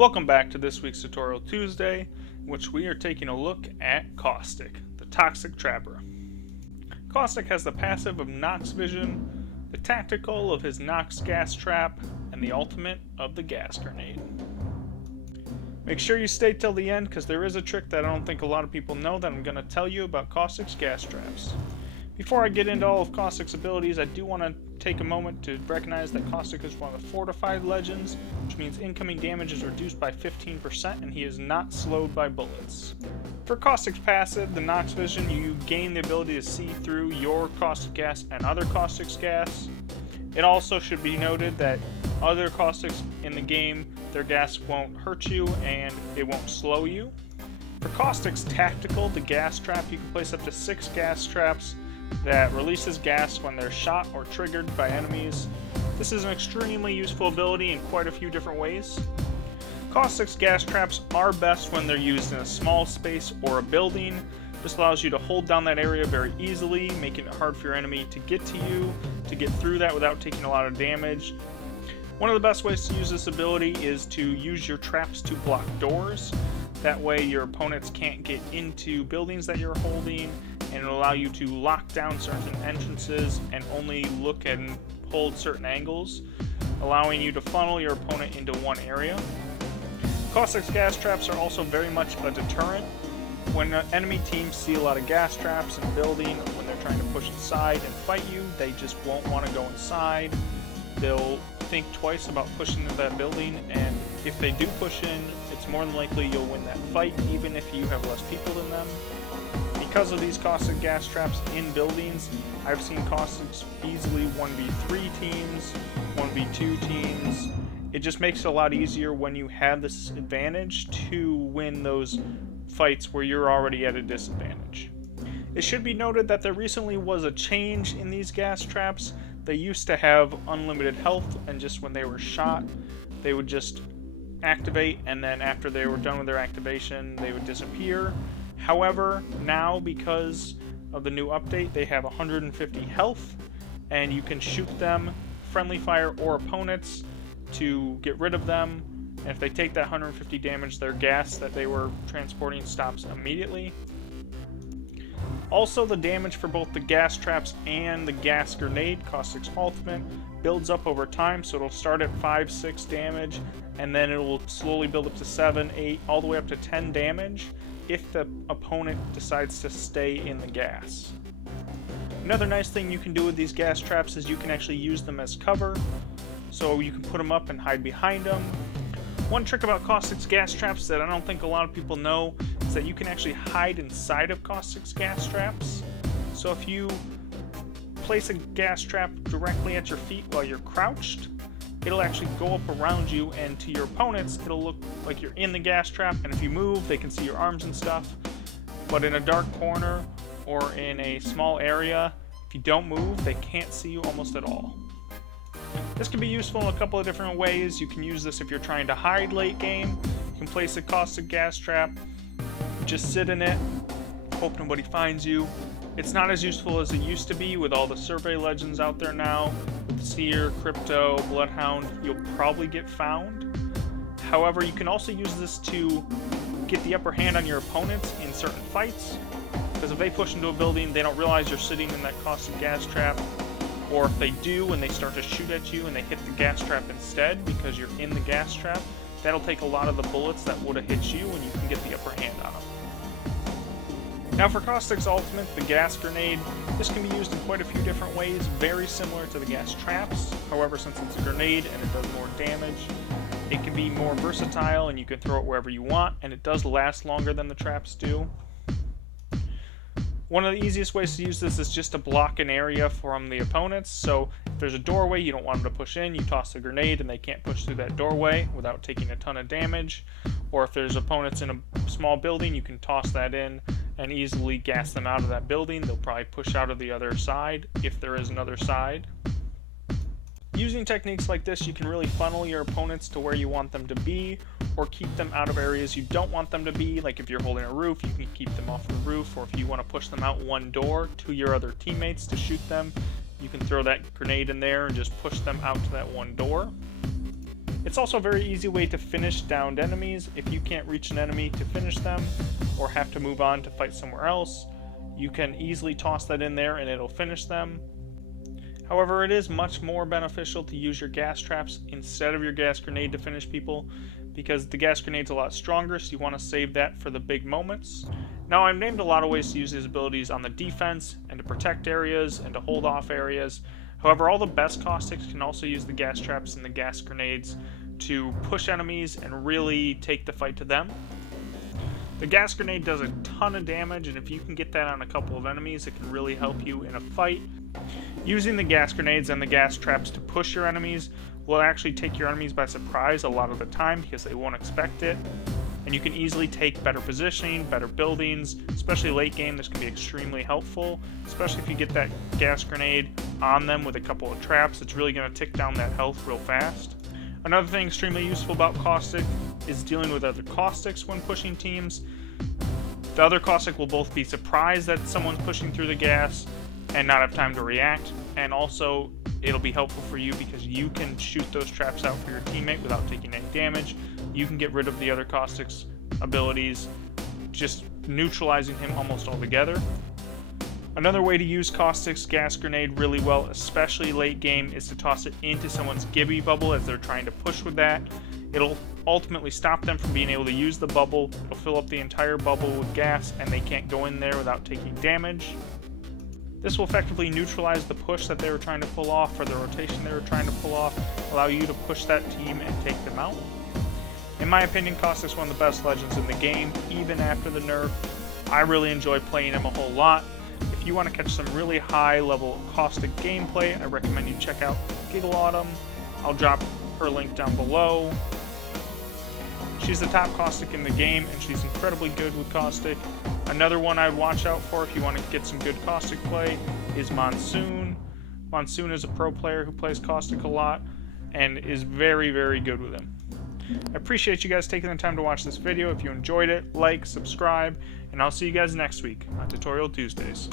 Welcome back to this week's Tutorial Tuesday, in which we are taking a look at Caustic, the Toxic Trapper. Caustic has the passive of Nox Vision, the tactical of his Nox Gas Trap, and the ultimate of the Gas Grenade. Make sure you stay till the end, because there is a trick that I don't think a lot of people know that I'm going to tell you about Caustic's Gas Traps. Before I get into all of Caustic's abilities, I do want to take a moment to recognize that Caustic is one of the fortified legends, which means incoming damage is reduced by 15% and he is not slowed by bullets. For Caustic's passive, the Nox Vision, you gain the ability to see through your Caustic gas and other Caustic's gas. It also should be noted that other Caustics in the game, their gas won't hurt you and it won't slow you. For Caustic's tactical, the gas trap, you can place up to 6 gas traps that releases gas when they're shot or triggered by enemies. This is an extremely useful ability in quite a few different ways. Caustic's gas traps are best when they're used in a small space or a building. This allows you to hold down that area very easily, making it hard for your enemy to get to you, to get through that without taking a lot of damage. One of the best ways to use this ability is to use your traps to block doors. That way your opponents can't get into buildings that you're holding, and it'll allow you to lock down certain entrances and only look and hold certain angles, allowing you to funnel your opponent into one area. Caustic's gas traps are also very much a deterrent. When enemy teams see a lot of gas traps in a building, or when they're trying to push inside and fight you, they just won't want to go inside. They'll think twice about pushing into that building, and if they do push in, it's more than likely you'll win that fight, even if you have less people than them. Because of these Caustic gas traps in buildings, I've seen Caustics easily 1v3 teams, 1v2 teams. It just makes it a lot easier when you have this advantage to win those fights where you're already at a disadvantage. It should be noted that there recently was a change in these gas traps. They used to have unlimited health, and just when they were shot, they would just activate, and then after they were done with their activation, they would disappear. However, now because of the new update, they have 150 health, and you can shoot them, friendly fire or opponents, to get rid of them. And if they take that 150 damage, their gas that they were transporting stops immediately. Also, the damage for both the gas traps and the gas grenade, Caustic's ultimate, builds up over time, so it'll start at 5-6 damage, and then it will slowly build up to 7, 8, all the way up to 10 damage if the opponent decides to stay in the gas. Another nice thing you can do with these gas traps is you can actually use them as cover, so you can put them up and hide behind them. One trick about Caustic's gas traps that I don't think a lot of people know is that you can actually hide inside of Caustic's gas traps. So if you place a gas trap directly at your feet while you're crouched, it'll actually go up around you, and to your opponents it'll look like you're in the gas trap, and if you move they can see your arms and stuff. But in a dark corner or in a small area, if you don't move, they can't see you almost at all. This can be useful in a couple of different ways. You can use this if you're trying to hide late game. You can place a Caustic gas trap, just sit in it, hope nobody finds you. It's not as useful as it used to be with all the survey legends out there now. With Seer, Crypto, Bloodhound, you'll probably get found. However, you can also use this to get the upper hand on your opponents in certain fights, because if they push into a building, they don't realize you're sitting in that Caustic gas trap. Or if they do and they start to shoot at you and they hit the gas trap instead because you're in the gas trap, that'll take a lot of the bullets that would have hit you and you can get the upper hand on them. Now for Caustic's ultimate, the gas grenade, this can be used in quite a few different ways, very similar to the gas traps. However, since it's a grenade and it does more damage, it can be more versatile and you can throw it wherever you want, and it does last longer than the traps do. One of the easiest ways to use this is just to block an area from the opponents. So if there's a doorway you don't want them to push in, you toss the grenade and they can't push through that doorway without taking a ton of damage. Or if there's opponents in a small building, you can toss that in and easily gas them out of that building. They'll probably push out of the other side if there is another side. Using techniques like this, you can really funnel your opponents to where you want them to be, or keep them out of areas you don't want them to be. Like if you're holding a roof, you can keep them off the roof, or if you want to push them out one door to your other teammates to shoot them, you can throw that grenade in there and just push them out to that one door. It's also a very easy way to finish downed enemies. If you can't reach an enemy to finish them, or have to move on to fight somewhere else, you can easily toss that in there and it'll finish them. However, it is much more beneficial to use your gas traps instead of your gas grenade to finish people, because the gas grenade's a lot stronger, so you want to save that for the big moments. Now, I've named a lot of ways to use these abilities on the defense, and to protect areas, and to hold off areas. However, all the best Caustics can also use the gas traps and the gas grenades to push enemies and really take the fight to them. The gas grenade does a ton of damage, and if you can get that on a couple of enemies, it can really help you in a fight. Using the gas grenades and the gas traps to push your enemies will actually take your enemies by surprise a lot of the time because they won't expect it. And you can easily take better positioning, better buildings, especially late game. This can be extremely helpful, especially if you get that gas grenade on them with a couple of traps. It's really going to tick down that health real fast. Another thing extremely useful about Caustic is dealing with other Caustics when pushing teams. The other Caustic will both be surprised that someone's pushing through the gas and not have time to react, and also it'll be helpful for you because you can shoot those traps out for your teammate without taking any damage. You can get rid of the other Caustic's abilities, just neutralizing him almost altogether. Another way to use Caustic's gas grenade really well, especially late game, is to toss it into someone's Gibby bubble as they're trying to push with that. It'll ultimately stop them from being able to use the bubble. It'll fill up the entire bubble with gas and they can't go in there without taking damage. This will effectively neutralize the push that they were trying to pull off, or the rotation they were trying to pull off, allow you to push that team and take them out. In my opinion, Caustic's one of the best legends in the game, even after the nerf. I really enjoy playing him a whole lot. If you want to catch some really high level Caustic gameplay, I recommend you check out Giggle Autumn. I'll drop her link down below. She's the top Caustic in the game, and she's incredibly good with Caustic. Another one I'd watch out for if you want to get some good Caustic play is Monsoon. Monsoon is a pro player who plays Caustic a lot and is very, very good with him. I appreciate you guys taking the time to watch this video. If you enjoyed it, like, subscribe, and I'll see you guys next week on Tutorial Tuesdays.